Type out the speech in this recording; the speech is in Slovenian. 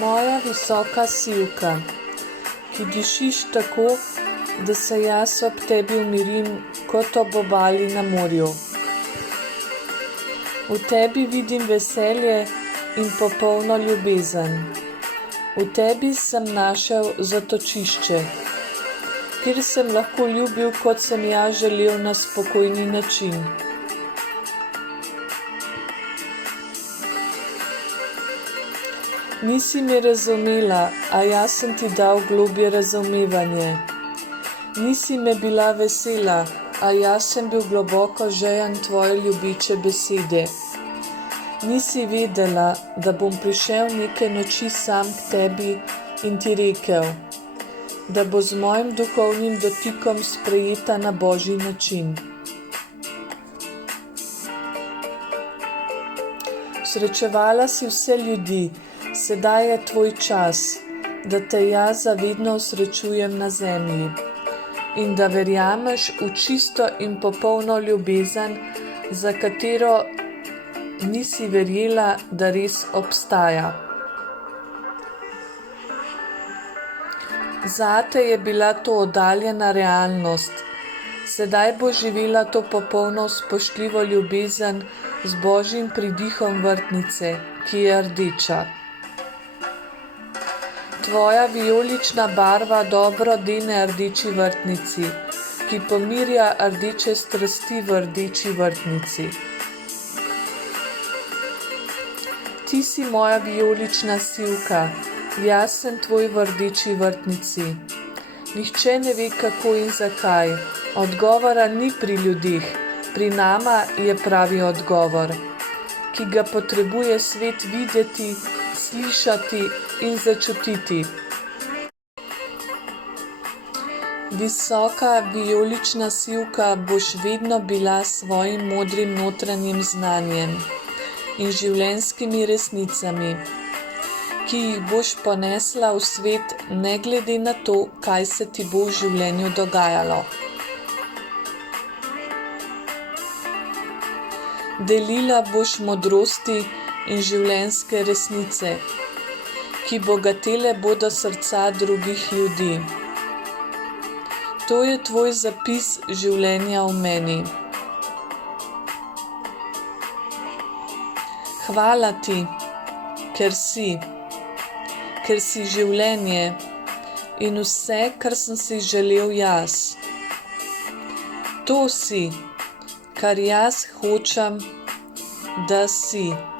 Moja visoka sivka, ki dišiš tako, da se jaz ob tebi umirim kot ob obali na morju. V tebi vidim veselje in popolno ljubezen. V tebi sem našel zatočišče, kjer sem lahko ljubil, kot sem jaz želel, na spokojni način. Nisi me razumela, a jaz sem ti dal globje razumevanje. Nisi me bila vesela, a jaz sem bil globoko žejen tvoje ljubeče besede. Nisi vedela, da bom prišel neke noči sam k tebi in ti rekel, da bo z mojim duhovnim dotikom sprejeta na Božji način. Srečevala si vse ljudi, sedaj je tvoj čas, da te jaz zavedno srečujem na zemlji in da verjameš v čisto in popolno ljubezen, za katero nisi verjela, da res obstaja. Zate je bila to oddaljena realnost, sedaj bo živela to popolno spoštljivo ljubezen z Božjim pridihom vrtnice, ki je rdeča. Tvoja vijolična barva dobro dene rdeči vrtnici, ki pomirja rdeče strasti v rdeči vrtnici. Ti si moja vijolična sivka, jaz sem tvoj v rdeči vrtnici. Nihče ne ve, kako in zakaj. Odgovora ni pri ljudeh, pri nama je pravi odgovor, ki ga potrebuje svet videti, slišati in začutiti. Visoka vijolična sivka boš vedno bila s svojim modrim notranjim znanjem in življenjskimi resnicami, ki jih boš ponesla v svet ne glede na to, kaj se ti bo v življenju dogajalo. Delila boš modrosti in življenjske resnice, ki bogatele bodo srca drugih ljudi. To je tvoj zapis življenja v meni. Hvala ti, ker si življenje in vse, kar sem si želel jaz. To si, kar jaz hočem, da si.